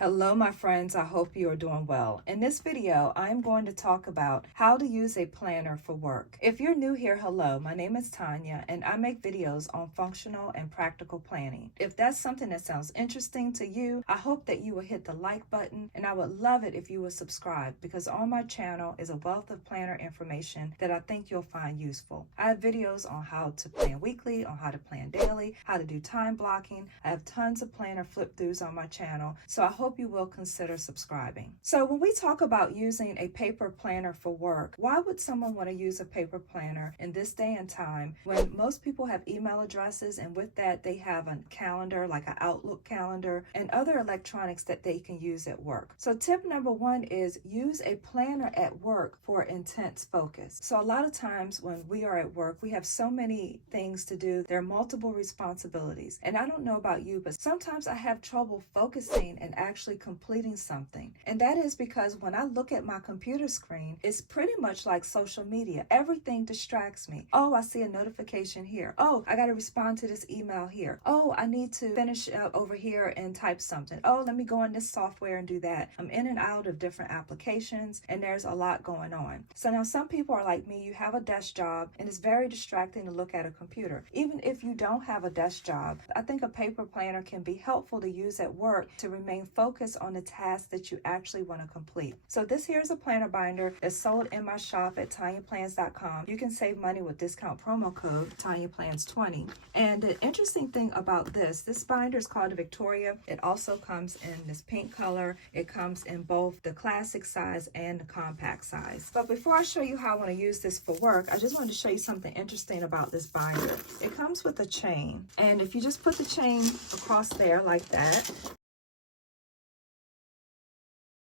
Hello, my friends. I hope you are doing well. In this video, I'm going to talk about how to use a planner for work. If you're new here, hello, my name is Tonya, and I make videos on functional and practical planning. If that's something that sounds interesting to you, I hope that you will hit the like button, and I would love it if you would subscribe, because on my channel is a wealth of planner information that I think you'll find useful. I have videos on how to plan weekly, on how to plan daily, how to do time blocking. I have tons of planner flip-throughs on my channel, so I hope you will consider subscribing. So when we talk about using a paper planner for work, why would someone want to use a paper planner in this day and time when most people have email addresses, and with that they have a calendar like an Outlook calendar and other electronics that they can use at work? So tip number one is use a planner at work for intense focus. So a lot of times when we are at work, we have so many things to do. There are multiple responsibilities. And I don't know about you, but sometimes I have trouble focusing and actually completing something. And that is because when I look at my computer screen, it's pretty much like social media. Everything distracts me. Oh, I see a notification here. Oh, I got to respond to this email here. Oh, I need to finish over here and type something. Oh, let me go in this software and do that. I'm in and out of different applications, and there's a lot going on. So now some people are like me. You have a desk job, and it's very distracting to look at a computer. Even if you don't have a desk job, I think a paper planner can be helpful to use at work to remain focused on the task that you actually want to complete. So this here is a planner binder that's sold in my shop at TonyaPlans.com. You can save money with discount promo code TonyaPlans20. And the interesting thing about this binder is called the Victoria. It also comes in this pink color. It comes in both the classic size and the compact size. But before I show you how I want to use this for work, I just wanted to show you something interesting about this binder. It comes with a chain, and if you just put the chain across there like that,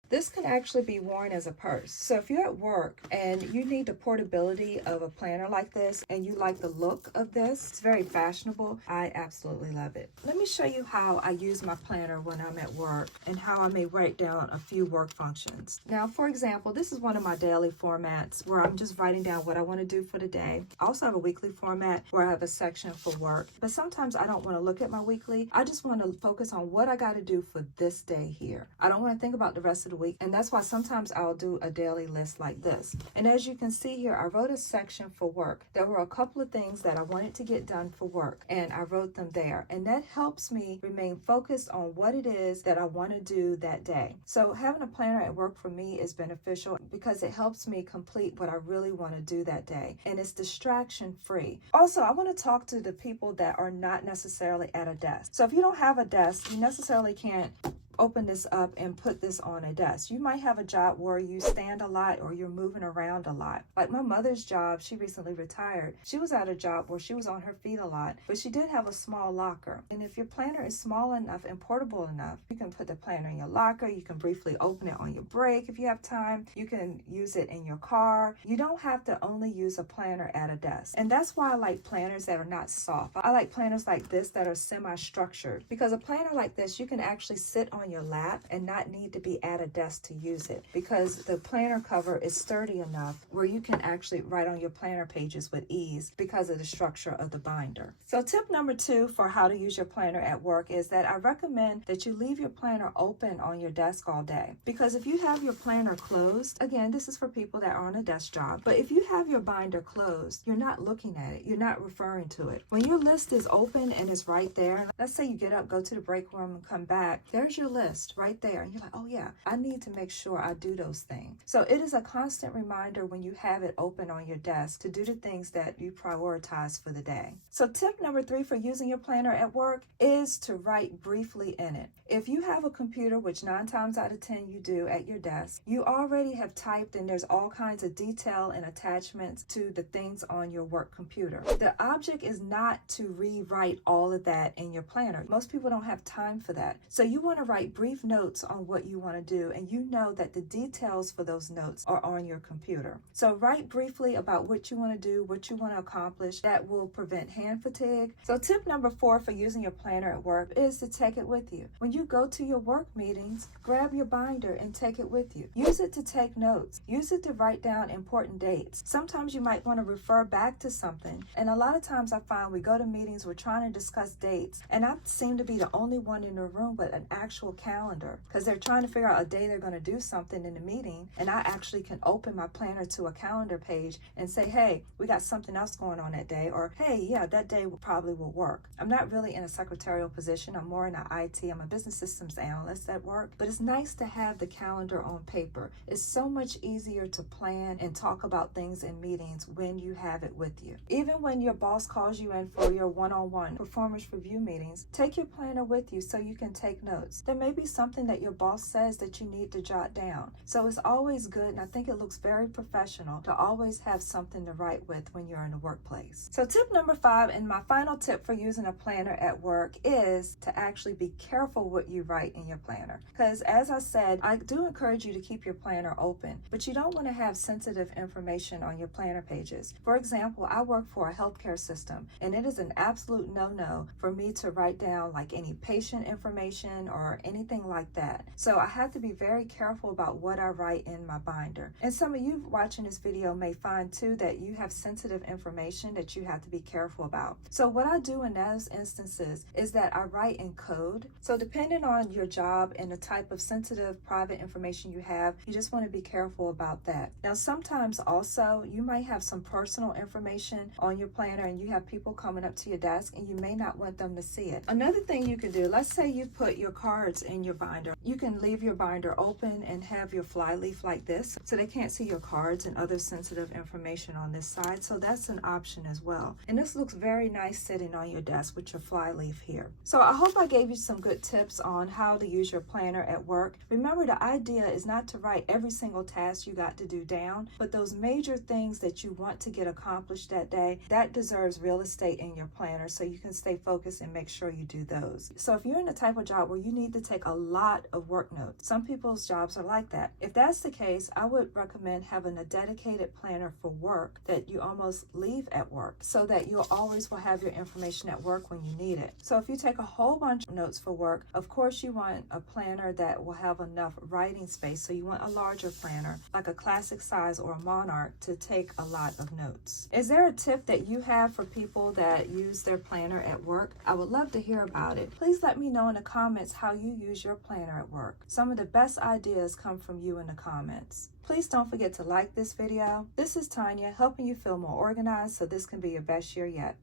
this can actually be worn as a purse. So if you're at work and you need the portability of a planner like this and you like the look of this, it's very fashionable. I absolutely love it. Let me show you how I use my planner when I'm at work and how I may write down a few work functions. Now, for example, this is one of my daily formats where I'm just writing down what I want to do for the day. I also have a weekly format where I have a section for work, but sometimes I don't want to look at my weekly. I just want to focus on what I got to do for this day here. I don't want to think about the rest of the week. And that's why sometimes I'll do a daily list like this. And as you can see here, I wrote a section for work. There were a couple of things that I wanted to get done for work, and I wrote them there. And that helps me remain focused on what it is that I want to do that day. So having a planner at work for me is beneficial because it helps me complete what I really want to do that day. And it's distraction free. Also, I want to talk to the people that are not necessarily at a desk. So if you don't have a desk, you necessarily can't open this up and put this on a desk. You might have a job where you stand a lot or you're moving around a lot. Like my mother's job, she recently retired. She was at a job where she was on her feet a lot, but she did have a small locker. And if your planner is small enough and portable enough, you can put the planner in your locker. You can briefly open it on your break if you have time. You can use it in your car. You don't have to only use a planner at a desk. And that's why I like planners that are not soft. I like planners like this that are semi-structured, because a planner like this, you can actually sit on your lap and not need to be at a desk to use it, because the planner cover is sturdy enough where you can actually write on your planner pages with ease because of the structure of the binder. So tip number 2 for how to use your planner at work is that I recommend that you leave your planner open on your desk all day, because if you have your planner closed, again, this is for people that are on a desk job, but if you have your binder closed, you're not looking at it, you're not referring to it. When your list is open and it's right there, let's say you get up, go to the break room and come back, there's your list right there, and you're like, oh yeah, I need to make sure I do those things. So it is a constant reminder when you have it open on your desk to do the things that you prioritize for the day. So tip number 3 for using your planner at work is to write briefly in it. If you have a computer, which 9 times out of 10 you do at your desk, you already have typed and there's all kinds of detail and attachments to the things on your work computer. The object is not to rewrite all of that in your planner. Most people don't have time for that. So you want to write brief notes on what you want to do, and you know that the details for those notes are on your computer. So write briefly about what you want to do, what you want to accomplish. That will prevent hand fatigue. So tip number 4 for using your planner at work is to take it with you. When you go to your work meetings, grab your binder and take it with you. Use it to take notes. Use it to write down important dates. Sometimes you might want to refer back to something, and a lot of times I find we go to meetings, we're trying to discuss dates, and I seem to be the only one in the room with an actual calendar, because they're trying to figure out a day they're going to do something in the meeting, and I actually can open my planner to a calendar page and say, hey, we got something else going on that day, or hey, yeah, that day probably will work. I'm not really in a secretarial position. I'm more in an IT. I'm a business systems analyst at work, but it's nice to have the calendar on paper. It's so much easier to plan and talk about things in meetings when you have it with you. Even when your boss calls you in for your one-on-one performance review meetings, take your planner with you so you can take notes. There may be something that your boss says that you need to jot down. So it's always good, and I think it looks very professional to always have something to write with when you're in the workplace. So tip number 5, and my final tip for using a planner at work, is to actually be careful what you write in your planner. Because as I said, I do encourage you to keep your planner open, but you don't want to have sensitive information on your planner pages. For example, I work for a healthcare system, and it is an absolute no-no for me to write down like any patient information or anything like that. So I have to be very careful about what I write in my binder. And some of you watching this video may find too that you have sensitive information that you have to be careful about. So what I do in those instances is that I write in code. So depending on your job and the type of sensitive private information you have, you just want to be careful about that. Now sometimes also you might have some personal information on your planner and you have people coming up to your desk and you may not want them to see it. Another thing you can do, let's say you put your cards in your binder. You can leave your binder open and have your flyleaf like this so they can't see your cards and other sensitive information on this side. So that's an option as well. And this looks very nice sitting on your desk with your flyleaf here. So I hope I gave you some good tips on how to use your planner at work. Remember, the idea is not to write every single task you got to do down, but those major things that you want to get accomplished that day, that deserves real estate in your planner so you can stay focused and make sure you do those. So if you're in the type of job where you need to take a lot of work notes, some people's jobs are like that. If that's the case, I would recommend having a dedicated planner for work that you almost leave at work so that you always will have your information at work when you need it. So if you take a whole bunch of notes for work, of course you want a planner that will have enough writing space. So you want a larger planner, like a classic size or a monarch, to take a lot of notes. Is there a tip that you have for people that use their planner at work? I would love to hear about it. Please let me know in the comments how you use your planner at work. Some of the best ideas come from you in the comments. Please don't forget to like this video. This is Tonya, helping you feel more organized so this can be your best year yet.